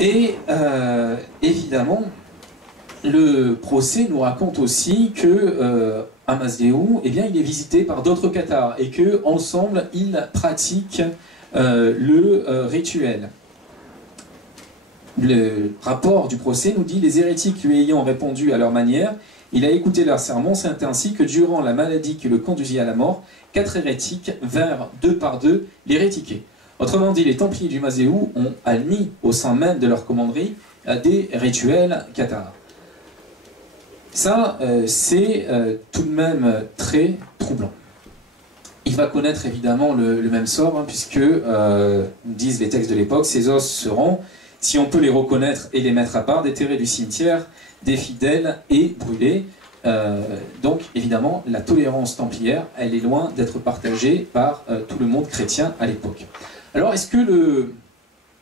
Et évidemment, le procès nous raconte aussi que Amasdeus, eh bien, il est visité par d'autres cathares et que ensemble ils pratiquent le rituel. Le rapport du procès nous dit: les hérétiques lui ayant répondu à leur manière, il a écouté leur sermon. C'est ainsi que durant la maladie qui le conduisit à la mort, 4 hérétiques vinrent 2 par 2 l'hérétiquer. Autrement dit, les Templiers du Amasdeus ont admis au sein même de leur commanderie des rituels cathares. Ça, c'est tout de même très troublant. Il va connaître évidemment le même sort, hein, puisque, disent les textes de l'époque, ces os seront, si on peut les reconnaître et les mettre à part, déterrés du cimetière des fidèles et brûlés. Donc évidemment, la tolérance templière, elle est loin d'être partagée par tout le monde chrétien à l'époque. Alors, est-ce que le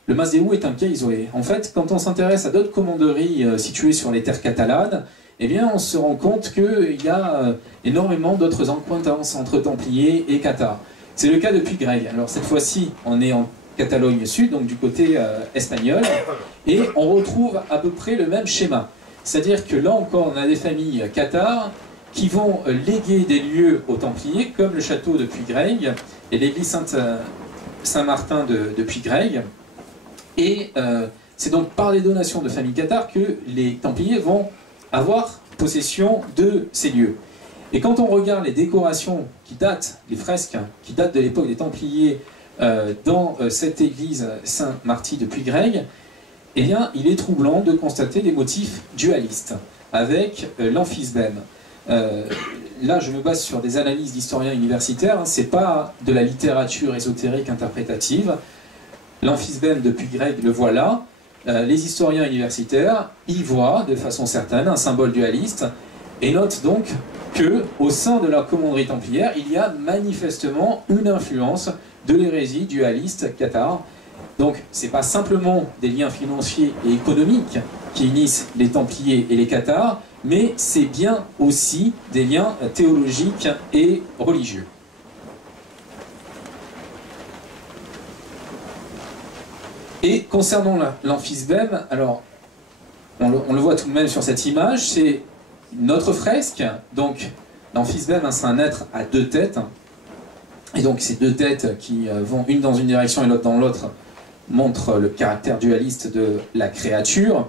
Amasdeus est un cas isolé? En fait, quand on s'intéresse à d'autres commanderies situées sur les terres catalanes, eh bien, on se rend compte qu'il y a énormément d'autres accointances entre Templiers et Cathares. C'est le cas de Puigreg. Alors, cette fois-ci, on est en Catalogne Sud, donc du côté espagnol, et on retrouve à peu près le même schéma. C'est-à-dire que là encore, on a des familles cathares qui vont léguer des lieux aux Templiers, comme le château de Puigreg et l'église Saint-Martin de Puigreg. Et c'est donc par les donations de familles cathares que les Templiers vont avoir possession de ces lieux. Et quand on regarde les décorations qui datent, les fresques qui datent de l'époque des Templiers dans cette église Saint-Martin de Puigreg, eh bien, il est troublant de constater des motifs dualistes avec l'amphisbème. Là, je me base sur des analyses d'historiens universitaires, hein, c'est pas de la littérature ésotérique interprétative. L'amphisbème de Puigreg le voilà. Les historiens universitaires y voient de façon certaine un symbole dualiste et notent donc que, au sein de la commanderie templière, il y a manifestement une influence de l'hérésie dualiste cathare. Donc, ce n'est pas simplement des liens financiers et économiques qui unissent les Templiers et les cathares, mais c'est bien aussi des liens théologiques et religieux. Et concernant l'amphisbème, alors on le voit tout de même sur cette image, c'est notre fresque. Donc l'amphisbème, hein, c'est un être à 2 têtes, et donc ces 2 têtes qui vont une dans une direction et l'autre dans l'autre montrent le caractère dualiste de la créature.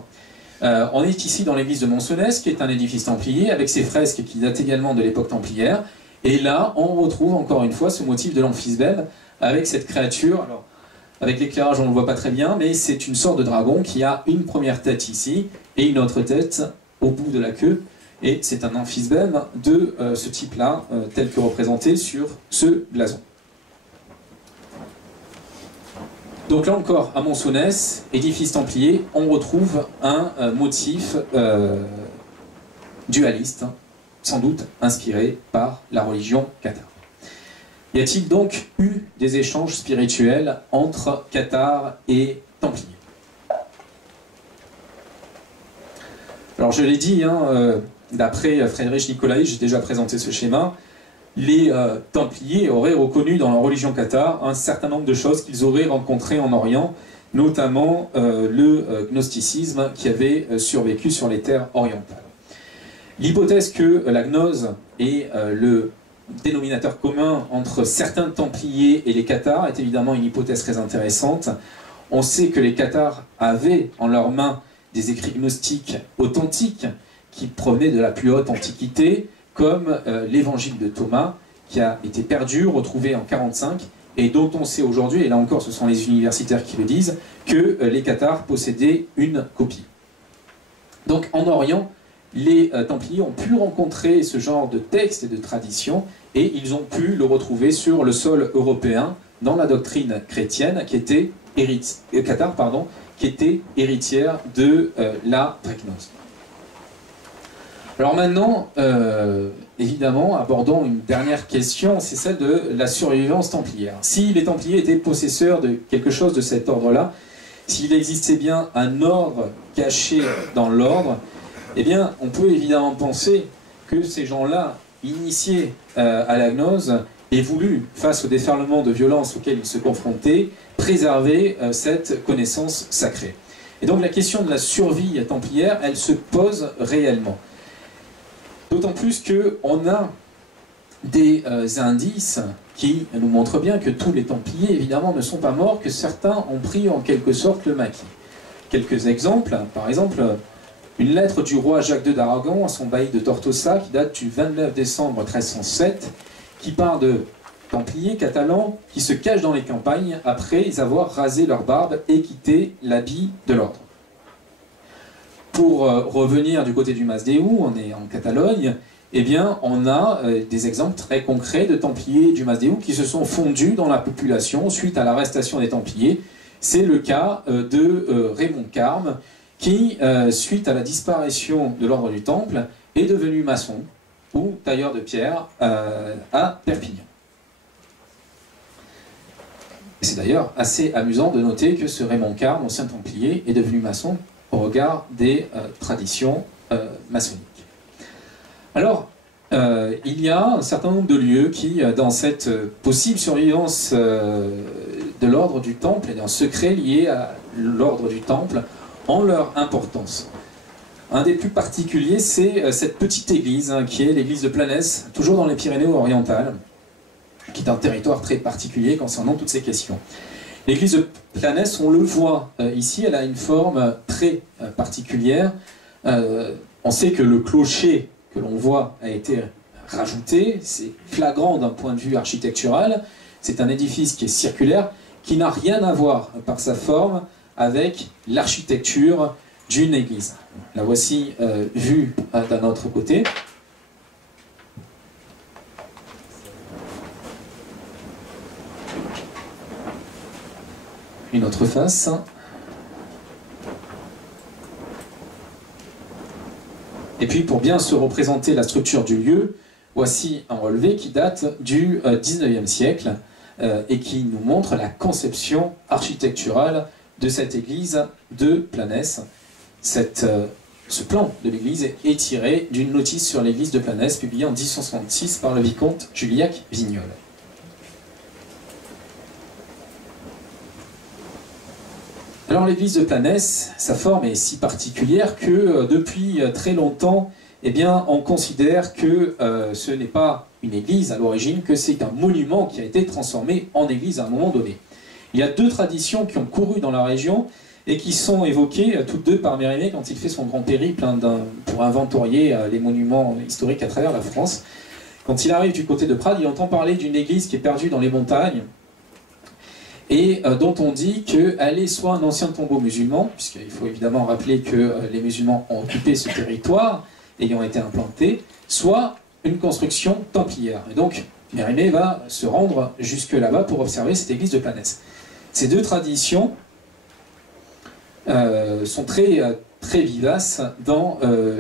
On est ici dans l'église de Monsonès, qui est un édifice templier, avec ses fresques qui datent également de l'époque templière. Et là, on retrouve encore une fois ce motif de l'amphisbème, avec cette créature. Alors, avec l'éclairage, on ne le voit pas très bien, mais c'est une sorte de dragon qui a une première tête ici, et une autre tête au bout de la queue. Et c'est un amphisbème de ce type-là, tel que représenté sur ce blason. Donc là encore, à Monsonès, édifice templier, on retrouve un motif dualiste, sans doute inspiré par la religion cathare. Y a-t-il donc eu des échanges spirituels entre cathares et templiers? Alors je l'ai dit, hein, d'après Friedrich Nicolai, j'ai déjà présenté ce schéma, les Templiers auraient reconnu dans la religion cathare un certain nombre de choses qu'ils auraient rencontrées en Orient, notamment le gnosticisme qui avait survécu sur les terres orientales. L'hypothèse que la gnose est le dénominateur commun entre certains Templiers et les cathares est évidemment une hypothèse très intéressante. On sait que les cathares avaient en leurs mains des écrits gnostiques authentiques qui provenaient de la plus haute antiquité, comme l'évangile de Thomas, qui a été perdu, retrouvé en 45, et dont on sait aujourd'hui, et là encore ce sont les universitaires qui le disent, que les cathares possédaient une copie. Donc en Orient, les Templiers ont pu rencontrer ce genre de textes et de traditions, et ils ont pu le retrouver sur le sol européen, dans la doctrine chrétienne, qui était cathare, pardon, qui était héritière de la gnose. Alors maintenant, évidemment, abordons une dernière question, c'est celle de la survivance templière. Si les Templiers étaient possesseurs de quelque chose de cet ordre-là, s'il existait bien un ordre caché dans l'ordre, eh bien, on peut évidemment penser que ces gens-là, initiés à la gnose, aient voulu, face au déferlement de violence auquel ils se confrontaient, préserver cette connaissance sacrée. Et donc la question de la survie templière, elle se pose réellement. D'autant plus qu'on a des indices qui nous montrent bien que tous les Templiers, évidemment, ne sont pas morts, que certains ont pris en quelque sorte le maquis. Quelques exemples, par exemple, une lettre du roi Jacques II d'Aragon à son bailli de Tortosa, qui date du 29 décembre 1307, qui parle de Templiers catalans qui se cachent dans les campagnes après avoir rasé leur barbe et quitté l'habit de l'ordre. Pour revenir du côté du Masdeu, on est en Catalogne, eh bien, on a des exemples très concrets de Templiers du Masdeu qui se sont fondus dans la population suite à l'arrestation des Templiers. C'est le cas de Raymond Carme, qui, suite à la disparition de l'ordre du Temple, est devenu maçon ou tailleur de pierre à Perpignan. C'est d'ailleurs assez amusant de noter que ce Raymond Carme, ancien Templier, est devenu maçon au regard des traditions maçonniques. Alors, il y a un certain nombre de lieux qui, dans cette possible survivance de l'ordre du Temple et d'un secret lié à l'ordre du Temple, ont leur importance. Un des plus particuliers, c'est cette petite église, qui est l'église de Planès, toujours dans les Pyrénées-Orientales, qui est un territoire très particulier concernant toutes ces questions. L'église de Planès, on le voit ici, elle a une forme très particulière. On sait que le clocher que l'on voit a été rajouté, c'est flagrant d'un point de vue architectural, c'est un édifice qui est circulaire, qui n'a rien à voir par sa forme avec l'architecture d'une église. La voici vue d'un autre côté. Une autre face. Et puis pour bien se représenter la structure du lieu, voici un relevé qui date du 19e siècle et qui nous montre la conception architecturale de cette église de Planès. Ce plan de l'église est tiré d'une notice sur l'église de Planès publiée en 1866 par le vicomte Juliac Vignolles. Alors l'église de Planès, sa forme est si particulière que depuis très longtemps, eh bien, on considère que ce n'est pas une église à l'origine, que c'est un monument qui a été transformé en église à un moment donné. Il y a deux traditions qui ont couru dans la région et qui sont évoquées toutes deux par Mérimée quand il fait son grand périple pour inventorier les monuments historiques à travers la France. Quand il arrive du côté de Prades, il entend parler d'une église qui est perdue dans les montagnes et dont on dit qu'elle est soit un ancien tombeau musulman, puisqu'il faut évidemment rappeler que les musulmans ont occupé ce territoire, ayant été implantés, soit une construction templière. Et donc, Mérimée va se rendre jusque là-bas pour observer cette église de Planès. Ces deux traditions sont très vivaces dans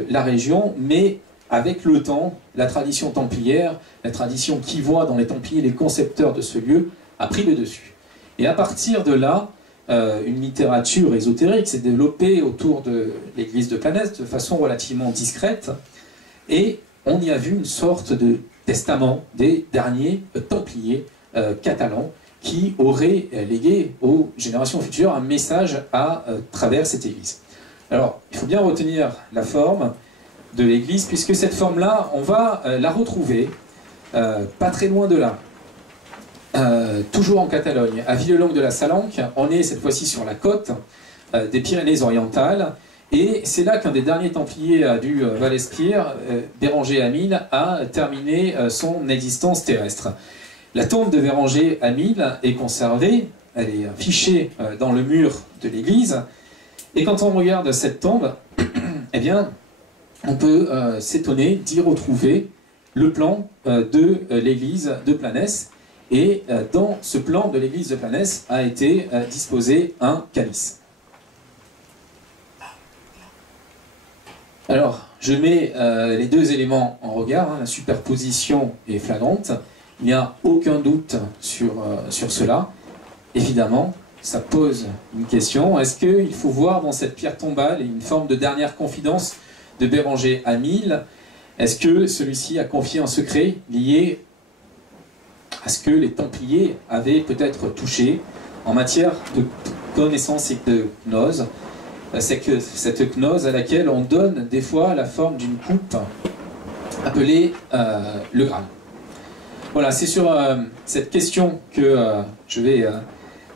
la région, mais avec le temps, la tradition templière, la tradition qui voit dans les Templiers les concepteurs de ce lieu, a pris le dessus. Et à partir de là, une littérature ésotérique s'est développée autour de l'église de Planès de façon relativement discrète, et on y a vu une sorte de testament des derniers Templiers catalans qui auraient légué aux générations futures un message à travers cette église. Alors, il faut bien retenir la forme de l'église, puisque cette forme-là, on va la retrouver pas très loin de là. Toujours en Catalogne, à Villelongue de la Salanque, on est cette fois-ci sur la côte des Pyrénées-Orientales, et c'est là qu'un des derniers Templiers du Val-Espire, Béranger Amil, a terminé son existence terrestre. La tombe de Béranger Amil est conservée, elle est fichée dans le mur de l'église, et quand on regarde cette tombe, eh bien, on peut s'étonner d'y retrouver le plan de l'église de Planès. Et dans ce plan de l'église de Planès a été disposé un calice. Alors, je mets les deux éléments en regard, la superposition est flagrante, il n'y a aucun doute sur cela. Évidemment, ça pose une question, est-ce qu'il faut voir dans cette pierre tombale une forme de dernière confidence de Béranger Amil? Est-ce que celui-ci a confié un secret lié à ce que les Templiers avaient peut-être touché en matière de connaissance et de gnose? cette gnose à laquelle on donne des fois la forme d'une coupe appelée le Graal. Voilà, c'est sur cette question que je vais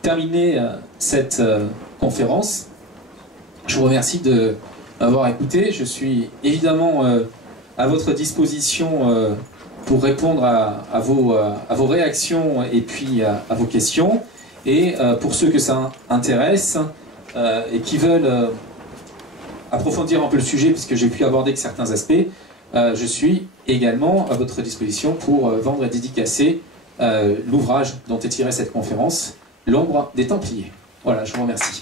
terminer cette conférence. Je vous remercie de m'avoir écouté. Je suis évidemment à votre disposition pour répondre à vos réactions et puis à vos questions. Et pour ceux que ça intéresse et qui veulent approfondir un peu le sujet, puisque j'ai pu aborder que certains aspects, je suis également à votre disposition pour vendre et dédicacer l'ouvrage dont est tirée cette conférence, L'ombre des Templiers. Voilà, je vous remercie.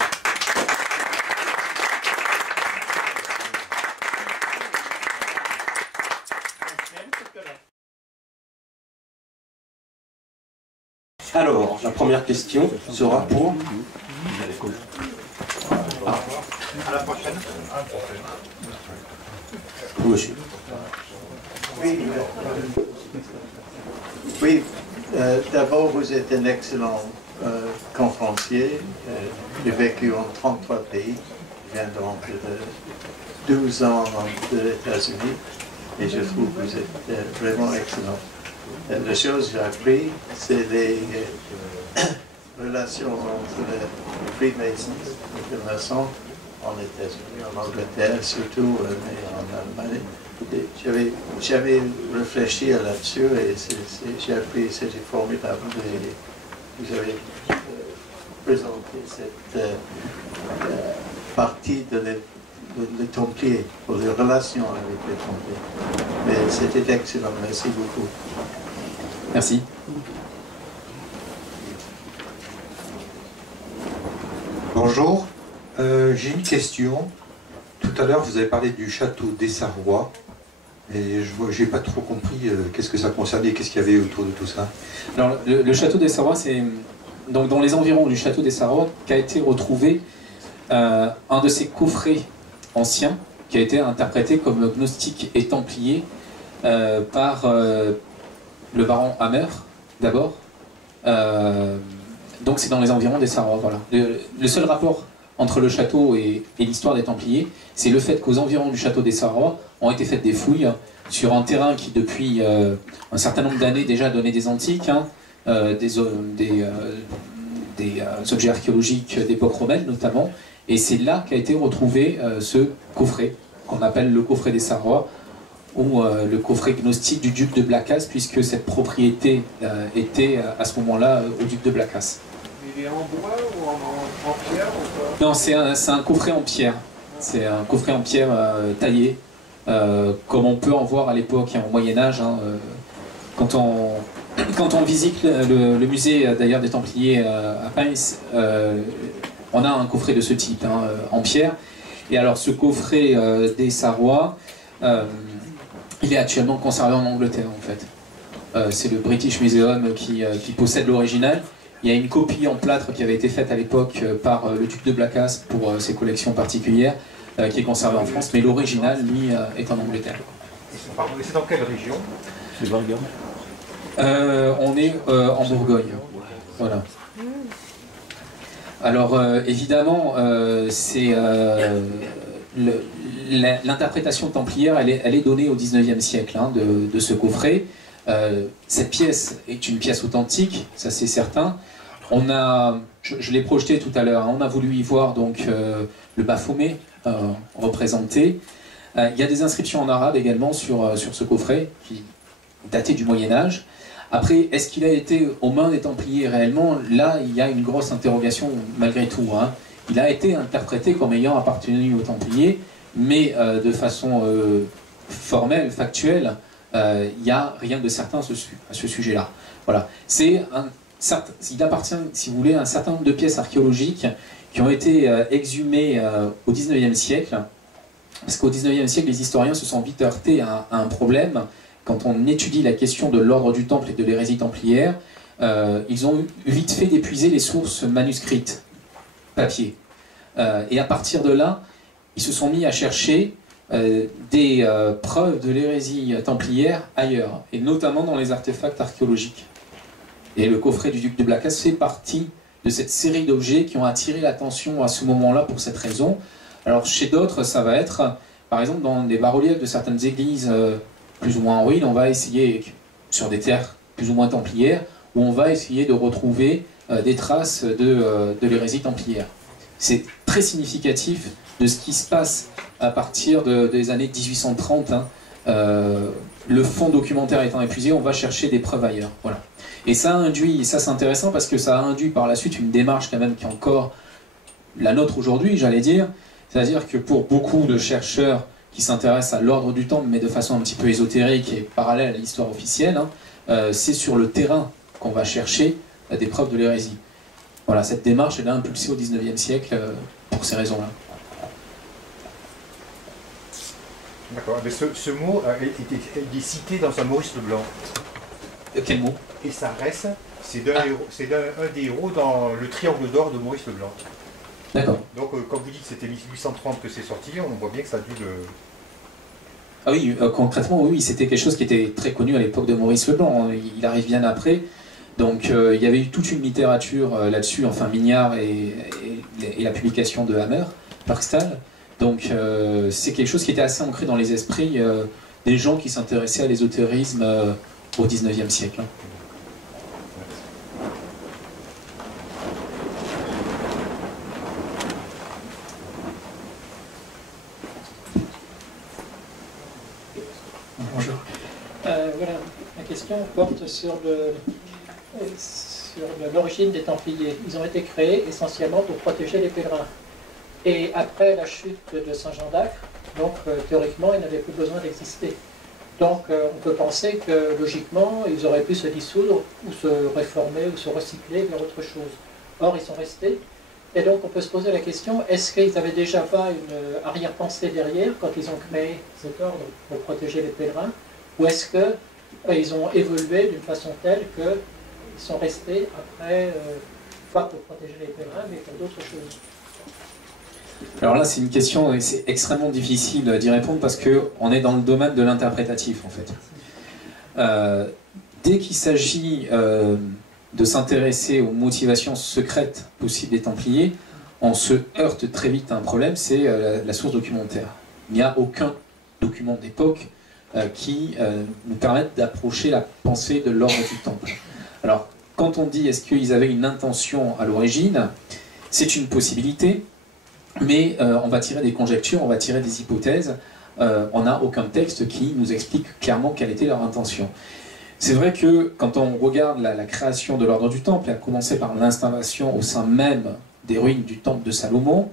Alors, la première question sera pour... À la prochaine. Monsieur. Oui, d'abord, vous êtes un excellent conférencier. J'ai vécu en 33 pays. Je viens de rentrer de 12 ans aux États-Unis et je trouve que vous êtes vraiment excellent. La chose que j'ai appris, c'est les relations entre les Freemasons, les maçons, en États-Unis, en Angleterre surtout, mais en Allemagne. J'avais réfléchi là-dessus et j'ai appris, c'était formidable. Vous avez présenté cette partie de les Templiers, pour les relations avec les Templiers. Mais c'était excellent, merci beaucoup. Merci. Bonjour, j'ai une question. Tout à l'heure, vous avez parlé du château d'Essarrois, et je n'ai pas trop compris qu'est-ce que ça concernait, qu'est-ce qu'il y avait autour de tout ça. Alors, le château d'Essarrois, c'est donc dans les environs du château d'Essarrois qu'a été retrouvé un de ces coffrets anciens qui a été interprété comme gnostique et templier par le baron Hammer, d'abord. Donc c'est dans les environs d'Essarrois, voilà. Le seul rapport entre le château et l'histoire des Templiers, c'est le fait qu'aux environs du château d'Essarrois ont été faites des fouilles sur un terrain qui depuis un certain nombre d'années déjà donnait des antiques, des objets archéologiques d'époque romaine notamment, et c'est là qu'a été retrouvé ce coffret, qu'on appelle le coffret d'Essarrois, ou le coffret gnostique du duc de Blacas, puisque cette propriété était à ce moment-là au duc de Blacas. Il est en bois ou en pierre ou quoi? Non, c'est un coffret en pierre. C'est un coffret en pierre taillé, comme on peut en voir à l'époque, au Moyen-Âge. Quand on visite le musée d'ailleurs des Templiers à Paris, on a un coffret de ce type, en pierre. Et alors ce coffret d'Essarrois, il est actuellement conservé en Angleterre en fait. C'est le British Museum qui possède l'original. Il y a une copie en plâtre qui avait été faite à l'époque par le duc de Blacas pour ses collections particulières, qui est conservée en France, mais l'original, lui, est en Angleterre. Et c'est dans quelle région? On est en Bourgogne. Voilà. Alors, évidemment, c'est l'interprétation templière, elle est donnée au XIXe siècle de ce coffret. Cette pièce est une pièce authentique, ça c'est certain. Je l'ai projeté tout à l'heure, on a voulu y voir donc le Baphomet représenté. Il y a des inscriptions en arabe également sur ce coffret qui datait du Moyen-Âge. Après, est-ce qu'il a été aux mains des Templiers réellement? Là, il y a une grosse interrogation malgré tout. Il a été interprété comme ayant appartenu aux Templiers, mais de façon formelle, factuelle, il n'y a rien de certain à ce sujet-là. Voilà. Il appartient, si vous voulez, à un certain nombre de pièces archéologiques qui ont été exhumées au XIXe siècle, parce qu'au XIXe siècle, les historiens se sont vite heurtés à un problème. Quand on étudie la question de l'ordre du Temple et de l'hérésie templière, ils ont vite fait d'épuiser les sources manuscrites, papier. Et à partir de là, ils se sont mis à chercher des preuves de l'hérésie templière ailleurs, et notamment dans les artefacts archéologiques. Et le coffret du duc de Blacas fait partie de cette série d'objets qui ont attiré l'attention à ce moment-là pour cette raison. Alors chez d'autres, ça va être, par exemple, dans des bas-reliefs de certaines églises plus ou moins en ruine, on va essayer, sur des terres plus ou moins templières, où on va essayer de retrouver des traces de l'hérésie templière. C'est très significatif de ce qui se passe à partir des années 1830. Hein. Le fond documentaire étant épuisé, on va chercher des preuves ailleurs. Voilà. Et ça induit, et ça c'est intéressant parce que ça induit par la suite une démarche quand même qui est encore la nôtre aujourd'hui, j'allais dire. C'est-à-dire que pour beaucoup de chercheurs qui s'intéressent à l'ordre du temple, mais de façon un petit peu ésotérique et parallèle à l'histoire officielle, hein, c'est sur le terrain qu'on va chercher des preuves de l'hérésie. Voilà, cette démarche elle a impulsée au XIXe siècle pour ces raisons-là. D'accord, mais ce mot il est cité dans un Maurice Leblanc. Quel mot? Et ça reste, c'est un des héros dans le Triangle d'or de Maurice Leblanc. D'accord. Donc quand vous dites que c'était 1830 que c'est sorti, on voit bien que ça a dû le... Ah oui, concrètement, oui, c'était quelque chose qui était très connu à l'époque de Maurice Leblanc. Il arrive bien après. Donc il y avait eu toute une littérature là-dessus, enfin Mignard et la publication de Hammer, Parkstal. Donc c'est quelque chose qui était assez ancré dans les esprits des gens qui s'intéressaient à l'ésotérisme au XIXe siècle. Hein. Bonjour. Voilà, ma question porte sur l'origine des Templiers. Ils ont été créés essentiellement pour protéger les pèlerins. Et après la chute de Saint Jean d'Acre, donc théoriquement, ils n'avaient plus besoin d'exister. Donc on peut penser que logiquement, ils auraient pu se dissoudre, ou se réformer, ou se recycler vers autre chose. Or, ils sont restés. Et donc on peut se poser la question, est-ce qu'ils n'avaient déjà pas une arrière-pensée derrière quand ils ont créé cet ordre pour protéger les pèlerins? Ou est-ce qu'ils ont évolué d'une façon telle qu'ils sont restés après, pas pour protéger les pèlerins, mais pour d'autres choses? Alors là, c'est une question, c'est extrêmement difficile d'y répondre parce qu'on est dans le domaine de l'interprétatif, en fait. Dès qu'il s'agit de s'intéresser aux motivations secrètes possibles des Templiers, on se heurte très vite à un problème, c'est la source documentaire. Il n'y a aucun document d'époque qui nous permette d'approcher la pensée de l'ordre du Temple. Alors, quand on dit est-ce qu'ils avaient une intention à l'origine, c'est une possibilité, mais on va tirer des conjectures, on va tirer des hypothèses, on n'a aucun texte qui nous explique clairement quelle était leur intention. C'est vrai que quand on regarde la création de l'ordre du Temple, à commencer par l'installation au sein même des ruines du Temple de Salomon,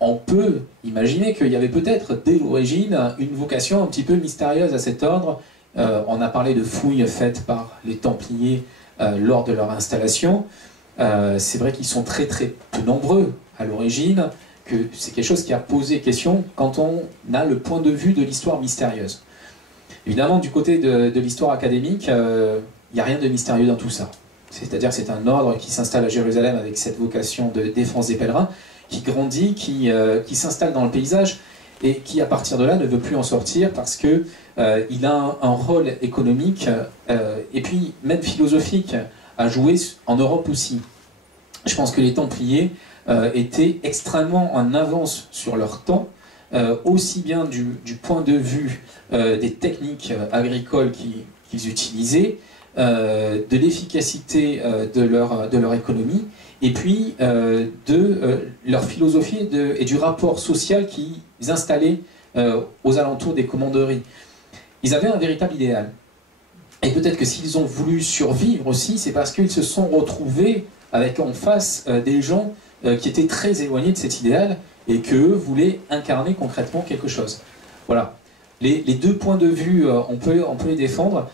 on peut imaginer qu'il y avait peut-être dès l'origine une vocation un petit peu mystérieuse à cet ordre. On a parlé de fouilles faites par les Templiers lors de leur installation. C'est vrai qu'ils sont très très peu nombreux à l'origine, que c'est quelque chose qui a posé question quand on a le point de vue de l'histoire mystérieuse. Évidemment, du côté de l'histoire académique, il n'y a rien de mystérieux dans tout ça. C'est-à-dire que c'est un ordre qui s'installe à Jérusalem avec cette vocation de défense des pèlerins, qui grandit, qui s'installe dans le paysage et qui, à partir de là, ne veut plus en sortir parce qu'il a un rôle économique et puis même philosophique à jouer en Europe aussi. Je pense que les Templiers étaient extrêmement en avance sur leur temps, aussi bien du point de vue des techniques agricoles qu'ils utilisaient, de l'efficacité de leur économie, et puis de leur philosophie et du rapport social qu'ils installaient aux alentours des commanderies. Ils avaient un véritable idéal. Et peut-être que s'ils ont voulu survivre aussi, c'est parce qu'ils se sont retrouvés avec en face des gens qui étaient très éloignés de cet idéal et qu'eux voulaient incarner concrètement quelque chose. Voilà. Les deux points de vue, on peut les défendre.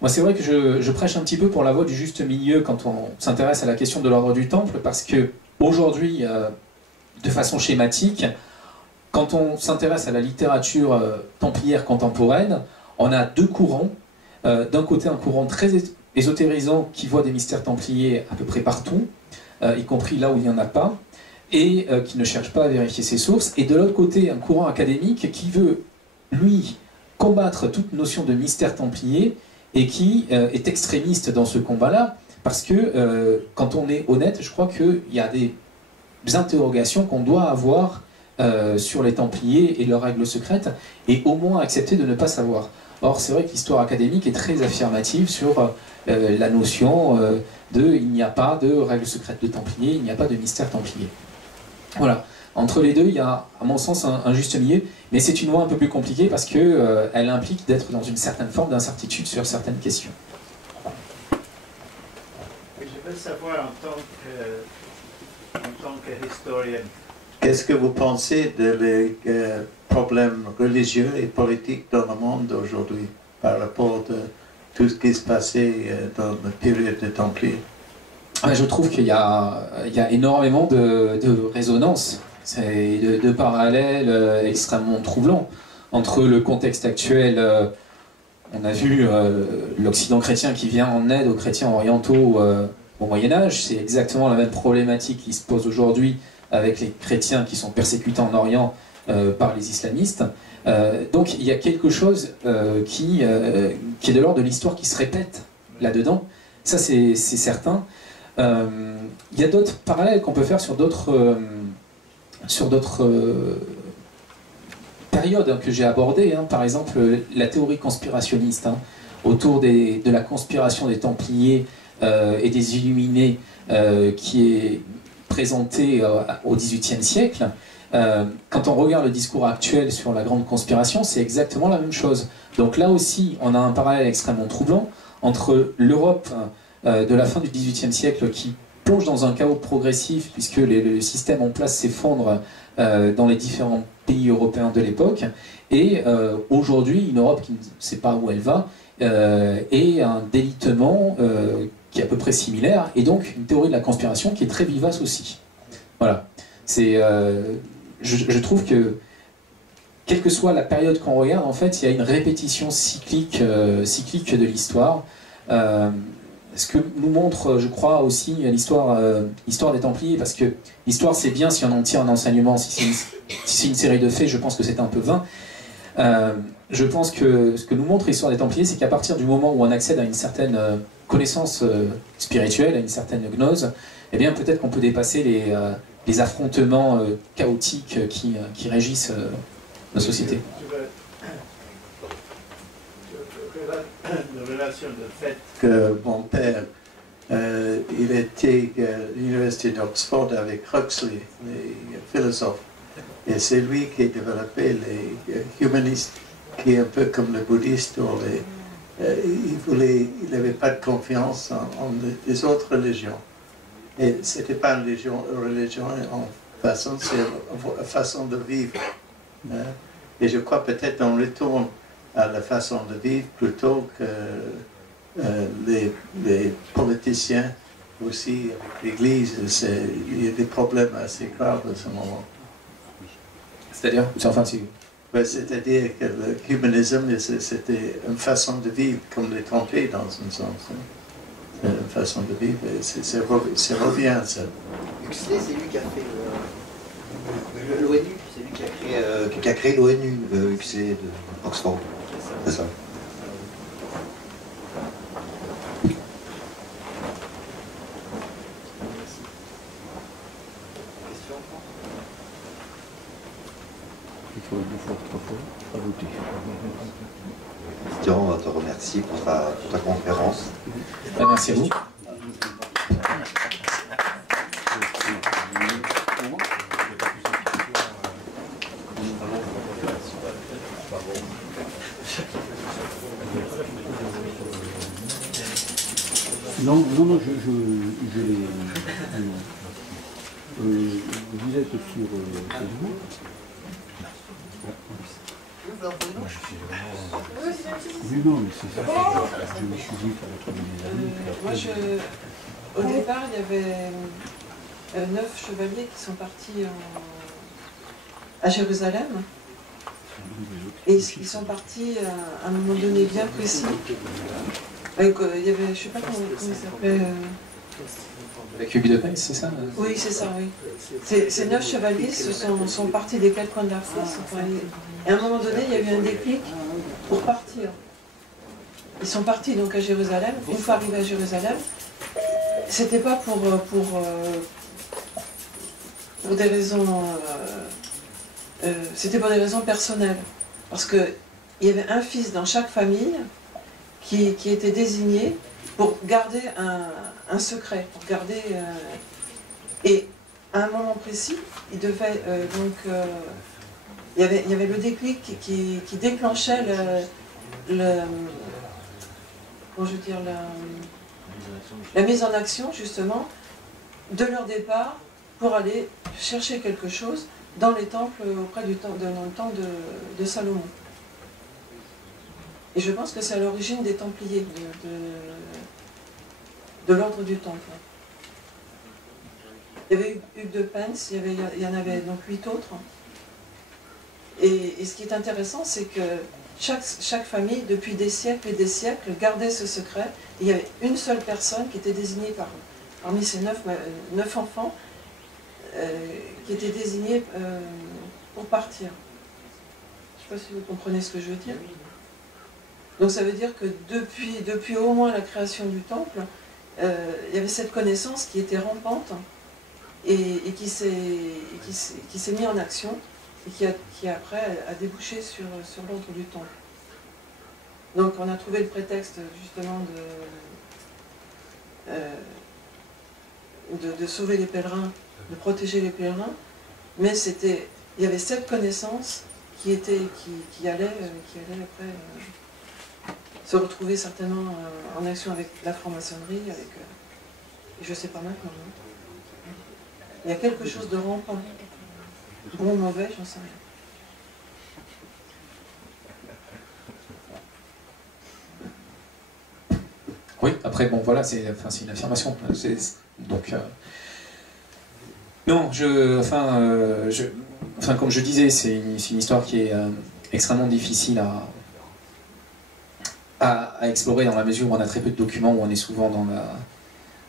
Moi, c'est vrai que je prêche un petit peu pour la voie du juste milieu quand on s'intéresse à la question de l'ordre du Temple, parce que aujourd'hui, de façon schématique, quand on s'intéresse à la littérature templière contemporaine, on a deux courants. D'un côté, un courant très ésotérisant qui voit des mystères templiers à peu près partout, y compris là où il n'y en a pas, et qui ne cherche pas à vérifier ses sources. Et de l'autre côté, un courant académique qui veut, lui, combattre toute notion de mystère templier et qui est extrémiste dans ce combat-là, parce que, quand on est honnête, je crois qu'il y a des interrogations qu'on doit avoir sur les Templiers et leurs règles secrètes, et au moins accepter de ne pas savoir. Or, c'est vrai que l'histoire académique est très affirmative sur la notion il n'y a pas de règles secrètes de Templiers, il n'y a pas de mystère Templier. Voilà. Entre les deux, il y a, à mon sens, un juste milieu, mais c'est une voie un peu plus compliquée parce qu'elle implique d'être dans une certaine forme d'incertitude sur certaines questions. Je veux savoir, en tant qu'historien, qu'est-ce que vous pensez des problèmes religieux et politiques dans le monde aujourd'hui par rapport à tout ce qui se passait dans la période des Templiers? Je trouve qu'il y a énormément de résonances, de parallèles extrêmement troublants entre le contexte actuel. On a vu l'Occident chrétien qui vient en aide aux chrétiens orientaux au Moyen-Âge. C'est exactement la même problématique qui se pose aujourd'hui avec les chrétiens qui sont persécutés en Orient par les islamistes. Donc il y a quelque chose qui est de l'ordre de l'histoire qui se répète là-dedans. Ça, c'est certain. Il y a d'autres parallèles qu'on peut faire sur d'autres périodes que j'ai abordées. Par exemple, la théorie conspirationniste autour de la conspiration des Templiers et des Illuminés qui est présentée au XVIIIe siècle. Quand on regarde le discours actuel sur la grande conspiration, c'est exactement la même chose. Donc là aussi, on a un parallèle extrêmement troublant entre l'Europe de la fin du XVIIIe siècle qui plonge dans un chaos progressif puisque le système en place s'effondre dans les différents pays européens de l'époque, et aujourd'hui une Europe qui ne sait pas où elle va, et un délitement qui est à peu près similaire, et donc une théorie de la conspiration qui est très vivace aussi. Voilà. Je trouve que, quelle que soit la période qu'on regarde, en fait, il y a une répétition cyclique de l'histoire. Ce que nous montre, je crois, aussi l'histoire des Templiers, parce que l'histoire, c'est bien si on en tire un enseignement. Si c'est une série de faits, je pense que c'est un peu vain. Je pense que ce que nous montre l'histoire des Templiers, c'est qu'à partir du moment où on accède à une certaine connaissance spirituelle, à une certaine gnose, eh bien, peut-être qu'on peut dépasser les affrontements chaotiques qui régissent nos sociétés. La relation de fait que mon père, il était à l'université d'Oxford avec Huxley, les philosophes, et c'est lui qui a développé les humanistes, qui est un peu comme les bouddhistes. Il n'avait pas de confiance en les autres religions. Et ce n'était pas une religion en façon, c'est une façon de vivre. Et je crois peut-être on retourne à la façon de vivre plutôt que les politiciens aussi, avec l'Église. Il y a des problèmes assez graves à ce moment. C'est-à-dire c'est-à-dire que l'humanisme, c'était une façon de vivre, comme les Templiers dans un sens. Une façon de vivre, ça revient ça. Huxley, c'est lui qui a fait l'ONU, c'est lui qui a créé l'ONU, Huxley d'Oxford. C'est ça. Il faut 2 fois, 3 fois ajouter. Christian, on te remercie pour ta conférence. Merci à vous. Non, je l'ai. Vous êtes sur Facebook. Oui, non, mais c'est ça. Je me suis dit qu'il fallait trouver des amis. Au départ, il y avait 9 chevaliers qui sont partis à Jérusalem. Et ils sont partis à un moment donné bien précis. Il y avait, je ne sais pas comment il s'appelait. Avec Hugues de Payse, c'est ça? Oui, c'est ça, oui. Ces 9 chevaliers sont partis des 4 coins de la France. Et à un moment donné, il y a eu un déclic pour partir. Ils sont partis donc à Jérusalem. Une fois arrivés à Jérusalem, c'était pas pour des raisons c'était pour des raisons personnelles. Parce qu'il y avait un fils dans chaque famille qui était désigné pour garder un secret, pour garder... et à un moment précis, il devait il y avait le déclic qui déclenchait comment je veux dire, la mise en action, justement, de leur départ pour aller chercher quelque chose dans les temples, dans le temple de Salomon. Et je pense que c'est à l'origine des Templiers, de l'ordre du Temple. Il y avait Hugues de Pence, il y en avait donc 8 autres. Et ce qui est intéressant, c'est que chaque famille, depuis des siècles et des siècles, gardait ce secret. Et il y avait une seule personne qui était désignée parmi ces 9 enfants, qui était désignée pour partir. Je ne sais pas si vous comprenez ce que je veux dire. Donc ça veut dire que depuis au moins la création du temple, il y avait cette connaissance qui était rampante et qui s'est mise en action et qui après a débouché sur l'ordre du temple. Donc on a trouvé le prétexte justement de sauver les pèlerins, de protéger les pèlerins, mais il y avait cette connaissance qui allait après se retrouver certainement en action avec la franc-maçonnerie, je ne sais pas maintenant. Il y a quelque chose de rampant. Bon ou mauvais, j'en sais rien. Oui, après, bon, voilà, c'est une affirmation. Donc, non, comme je disais, c'est une histoire qui est extrêmement difficile à explorer dans la mesure où on a très peu de documents, où on est souvent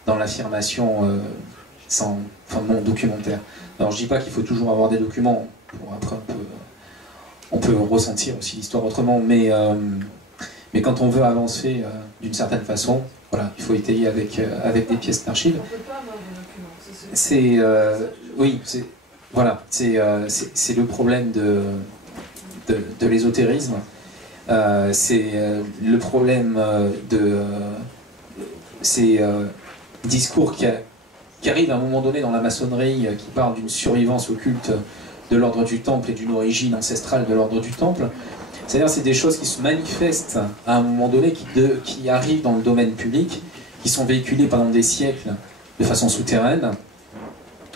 dans l'affirmation non documentaire. Alors je dis pas qu'il faut toujours avoir des documents, après on peut ressentir aussi l'histoire autrement, mais quand on veut avancer d'une certaine façon, voilà, il faut étayer avec des pièces d'archives. On ne peut pas avoir de documents. C'est oui, c'est le problème de l'ésotérisme. C'est le problème de ces discours qui arrivent à un moment donné dans la maçonnerie, qui parlent d'une survivance occulte de l'ordre du Temple et d'une origine ancestrale de l'ordre du Temple. C'est-à-dire c'est des choses qui se manifestent à un moment donné, qui arrivent dans le domaine public, qui sont véhiculées pendant des siècles de façon souterraine.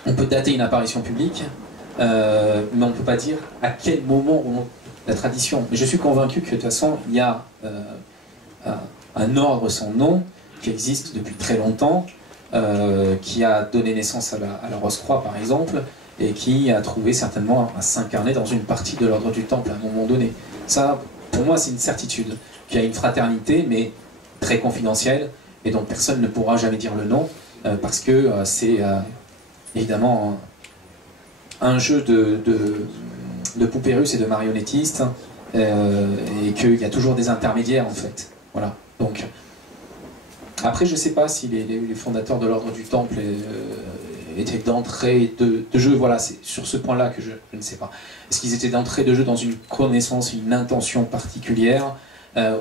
On peut dater une apparition publique, mais on ne peut pas dire à quel moment remonte la tradition. Mais je suis convaincu que de toute façon, il y a un ordre sans nom qui existe depuis très longtemps, qui a donné naissance à la Rose-Croix par exemple, et qui a trouvé certainement à s'incarner dans une partie de l'ordre du Temple à un moment donné. Ça, pour moi, c'est une certitude, qu'il y a une fraternité, mais très confidentielle, et dont personne ne pourra jamais dire le nom, parce que c'est évidemment un jeu de poupées russes et de marionnettistes, et qu'il y a toujours des intermédiaires en fait. Voilà. Donc, après, je ne sais pas si les fondateurs de l'ordre du Temple étaient d'entrée de jeu. Voilà, c'est sur ce point-là que je ne sais pas. Est-ce qu'ils étaient d'entrée de jeu dans une connaissance, une intention particulière,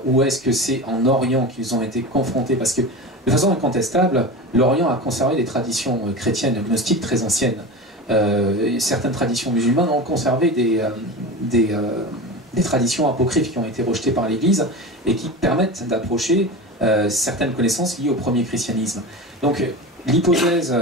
ou est-ce que c'est en Orient qu'ils ont été confrontés? Parce que, de façon incontestable, l'Orient a conservé des traditions chrétiennes, gnostiques très anciennes. Certaines traditions musulmanes ont conservé des traditions apocryphes qui ont été rejetées par l'Église et qui permettent d'approcher certaines connaissances liées au premier christianisme. Donc l'hypothèse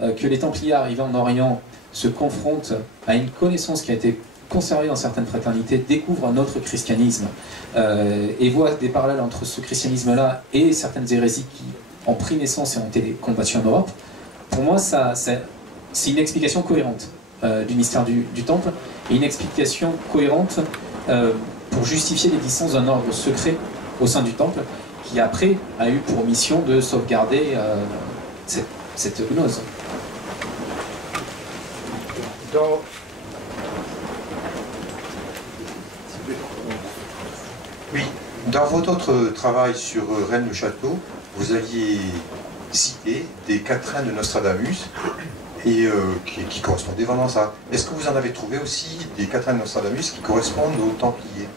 que les Templiers arrivés en Orient se confrontent à une connaissance qui a été conservée dans certaines fraternités, découvrent un autre christianisme et voient des parallèles entre ce christianisme-là et certaines hérésies qui ont pris naissance et ont été combattues en Europe, pour moi c'est une explication cohérente du mystère du Temple, et une explication cohérente pour justifier l'existence d'un ordre secret au sein du Temple, qui après a eu pour mission de sauvegarder cette gnose. Oui, dans votre autre travail sur Rennes-le-Château, vous aviez cité des quatrains de Nostradamus, et qui correspondaient vraiment à ça. Est-ce que vous en avez trouvé aussi des quatrains de Nostradamus qui correspondent aux Templiers?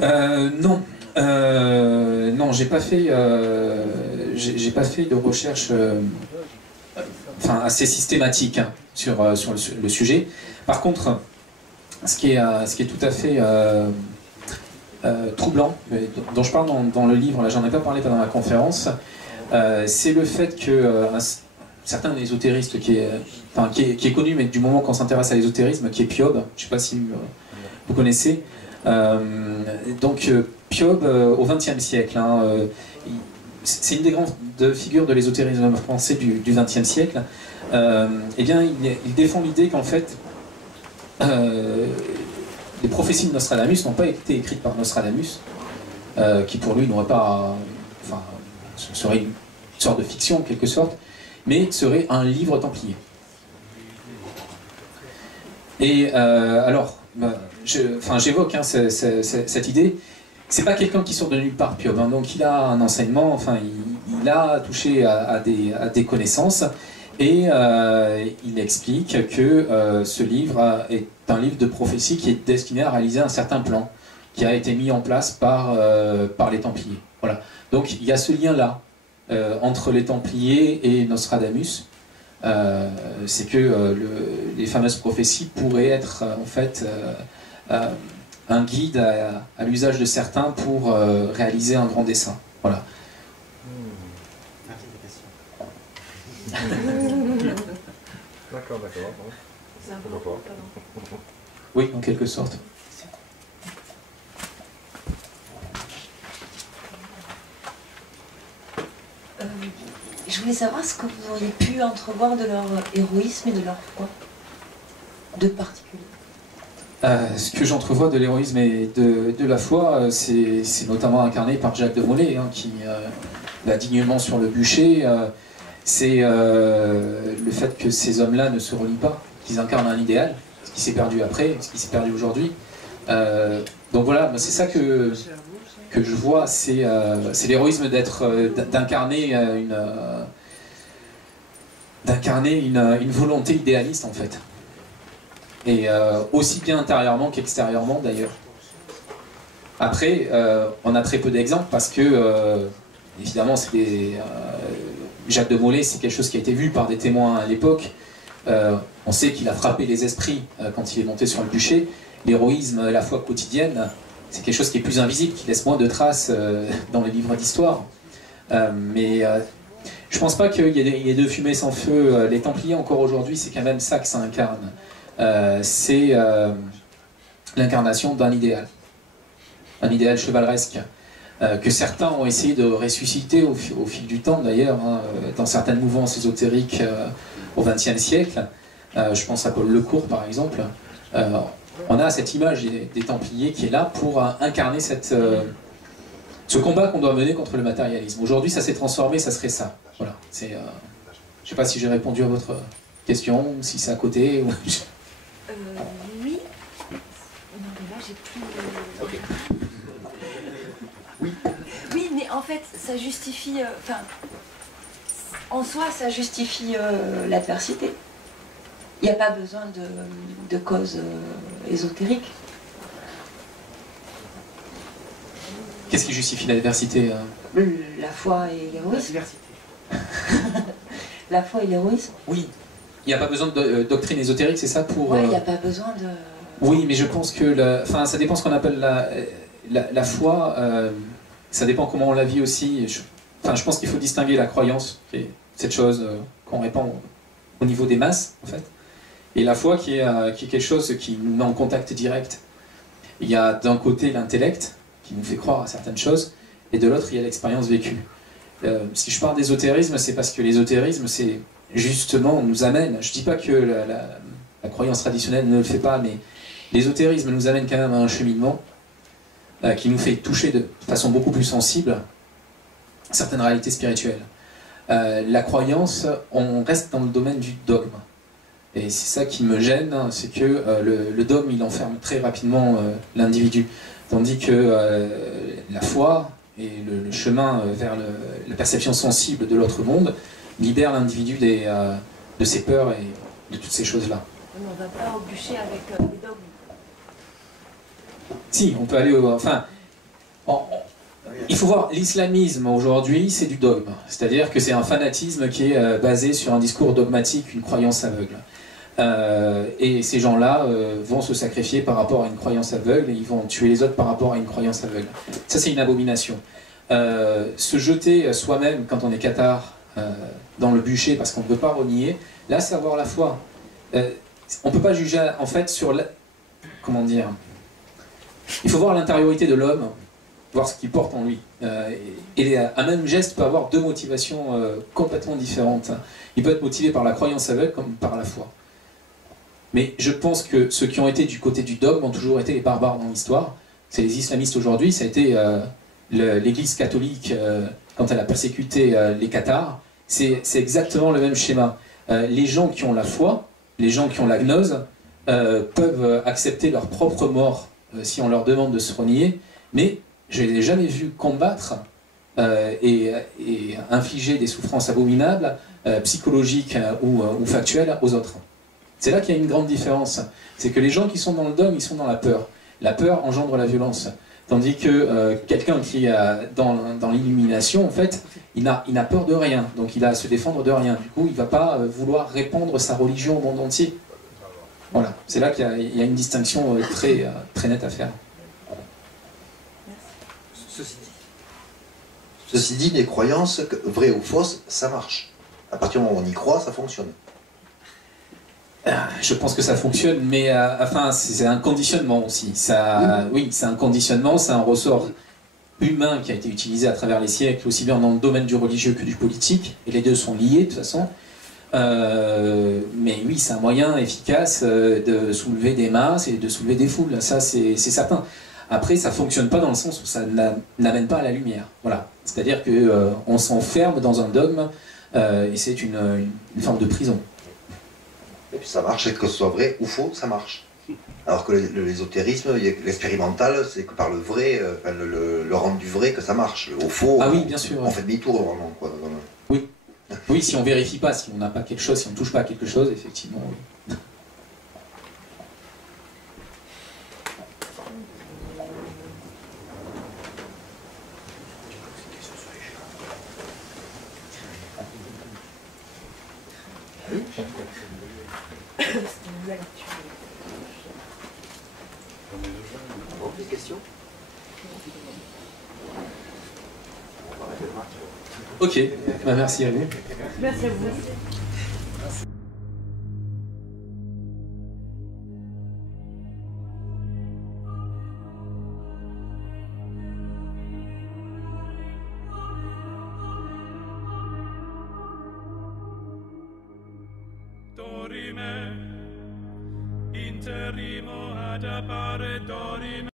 Non. Non, j'ai pas fait de recherche assez systématique hein, sur le sujet. Par contre, ce qui est tout à fait troublant, dont je parle dans le livre, là j'en ai pas parlé pendant la conférence, c'est le fait que certains ésotéristes qui est connu, mais du moment qu'on s'intéresse à l'ésotérisme, qui est Piob, je sais pas si vous connaissez, donc Piob au XXe siècle, hein, c'est une des grandes figures de l'ésotérisme français du XXe siècle. Eh bien, il défend l'idée qu'en fait, les prophéties de Nostradamus n'ont pas été écrites par Nostradamus, qui pour lui n'aurait pas, serait une sorte de fiction en quelque sorte, mais serait un livre templier. Et alors, j'évoque hein, cette idée. C'est pas quelqu'un qui sort de nulle part, Piob, hein, donc il a un enseignement, il a touché à des connaissances, et il explique que ce livre est un livre de prophétie qui est destiné à réaliser un certain plan, qui a été mis en place par les Templiers. Voilà. Donc il y a ce lien-là entre les Templiers et Nostradamus, c'est que les fameuses prophéties pourraient être en fait un guide à l'usage de certains pour réaliser un grand dessein. Voilà. D'accord. Oui, en quelque sorte. Je voulais savoir ce que vous auriez pu entrevoir de leur héroïsme et de leur foi, de particulier. Ce que j'entrevois de l'héroïsme et de la foi, c'est notamment incarné par Jacques de Molay, hein, qui va dignement sur le bûcher. C'est le fait que ces hommes-là ne se relient pas, qu'ils incarnent un idéal, ce qui s'est perdu après, ce qui s'est perdu aujourd'hui. Donc voilà, c'est ça que je vois, c'est l'héroïsme d'incarner une volonté idéaliste en fait. Et aussi bien intérieurement qu'extérieurement d'ailleurs. Après, on a très peu d'exemples parce que, évidemment, Jacques de Molay, c'est quelque chose qui a été vu par des témoins à l'époque. On sait qu'il a frappé les esprits quand il est monté sur le bûcher. L'héroïsme, la foi quotidienne, c'est quelque chose qui est plus invisible, qui laisse moins de traces dans les livres d'histoire. Mais je pense pas qu'il y ait de fumée sans feu. Les Templiers, encore aujourd'hui, c'est quand même ça que ça incarne. C'est l'incarnation d'un idéal chevaleresque, que certains ont essayé de ressusciter au fil du temps d'ailleurs, hein, dans certaines mouvances ésotériques au XXe siècle. Je pense à Paul Lecourt par exemple. On a cette image des Templiers qui est là pour incarner ce combat qu'on doit mener contre le matérialisme. Aujourd'hui ça s'est transformé, ça serait ça. Voilà. Je ne sais pas si j'ai répondu à votre question, si c'est à côté. Ou... Oui. Non, mais là, j'ai plus... Okay. Oui, mais en fait, ça justifie... en soi, ça justifie l'adversité. Il n'y a pas besoin de causes ésotériques. Qu'est-ce qui justifie l'adversité La foi et l'héroïsme. La foi et l'héroïsme. Oui. Il n'y a pas besoin de doctrine ésotérique, c'est ça pour... Oui, il n'y a pas besoin de... Oui, mais je pense que... ça dépend ce qu'on appelle la foi. Ça dépend comment on la vit aussi. Je pense qu'il faut distinguer la croyance, qui est cette chose qu'on répand au niveau des masses, en fait, et la foi qui est quelque chose qui nous met en contact direct. Il y a d'un côté l'intellect, qui nous fait croire à certaines choses, et de l'autre, il y a l'expérience vécue. Si je parle d'ésotérisme, c'est parce que l'ésotérisme, c'est... justement, nous amène, je ne dis pas que la croyance traditionnelle ne le fait pas, mais l'ésotérisme nous amène quand même à un cheminement qui nous fait toucher de façon beaucoup plus sensible certaines réalités spirituelles. La croyance, on reste dans le domaine du dogme. Et c'est ça qui me gêne, hein, c'est que le dogme, il enferme très rapidement l'individu. Tandis que la foi et le chemin vers la perception sensible de l'autre monde, libère l'individu de ses peurs et de toutes ces choses-là. On ne va pas au bûcher avec les dogmes. Si, on peut aller au... Enfin, il faut voir, l'islamisme aujourd'hui, c'est du dogme. C'est-à-dire que c'est un fanatisme qui est basé sur un discours dogmatique, une croyance aveugle. Et ces gens-là vont se sacrifier par rapport à une croyance aveugle et ils vont tuer les autres par rapport à une croyance aveugle. Ça, c'est une abomination. Se jeter soi-même quand on est cathare dans le bûcher parce qu'on ne peut pas renier, là, c'est avoir la foi. On ne peut pas juger, en fait, sur la... Comment dire? Il faut voir l'intériorité de l'homme, voir ce qu'il porte en lui. Et un même geste peut avoir deux motivations complètement différentes. Il peut être motivé par la croyance aveugle comme par la foi. Mais je pense que ceux qui ont été du côté du dogme ont toujours été les barbares dans l'histoire. C'est les islamistes aujourd'hui, ça a été l'Église catholique quand elle a persécuté les cathares. C'est exactement le même schéma. Les gens qui ont la foi, les gens qui ont la gnose, peuvent accepter leur propre mort si on leur demande de se renier, mais je ne les ai jamais vus combattre et infliger des souffrances abominables, psychologiques ou factuelles aux autres. C'est là qu'il y a une grande différence. C'est que les gens qui sont dans le dogme, ils sont dans la peur. La peur engendre la violence. Tandis que quelqu'un qui est dans l'illumination, en fait, il n'a peur de rien. Donc il a à se défendre de rien. Du coup, il ne va pas vouloir répandre sa religion au monde entier. Voilà. C'est là qu'il y a une distinction très nette à faire. Ceci dit, les croyances, vraies ou fausses, ça marche. À partir du moment où on y croit, ça fonctionne. Je pense que ça fonctionne, mais enfin, c'est un conditionnement aussi. Oui, c'est un conditionnement, c'est un ressort humain qui a été utilisé à travers les siècles, aussi bien dans le domaine du religieux que du politique, et les deux sont liés de toute façon. Mais oui, c'est un moyen efficace de soulever des masses et de soulever des foules, ça c'est certain. Après, ça ne fonctionne pas dans le sens où ça n'amène pas à la lumière. Voilà. C'est-à-dire qu'on s'enferme dans un dogme et c'est une forme de prison. Et puis ça marche, que ce soit vrai ou faux, ça marche. Alors que l'ésotérisme, l'expérimental, c'est que par le vrai, le rendu vrai, que ça marche. Au faux, ah oui, bien sûr. On fait demi-tour vraiment. Quoi. Oui. Oui, si on vérifie pas, si on n'a pas quelque chose, si on ne touche pas à quelque chose, effectivement, oui. Des questions? Ok, bah, merci à vous. Merci à vous. Dorime, interrimo ad appare dorime.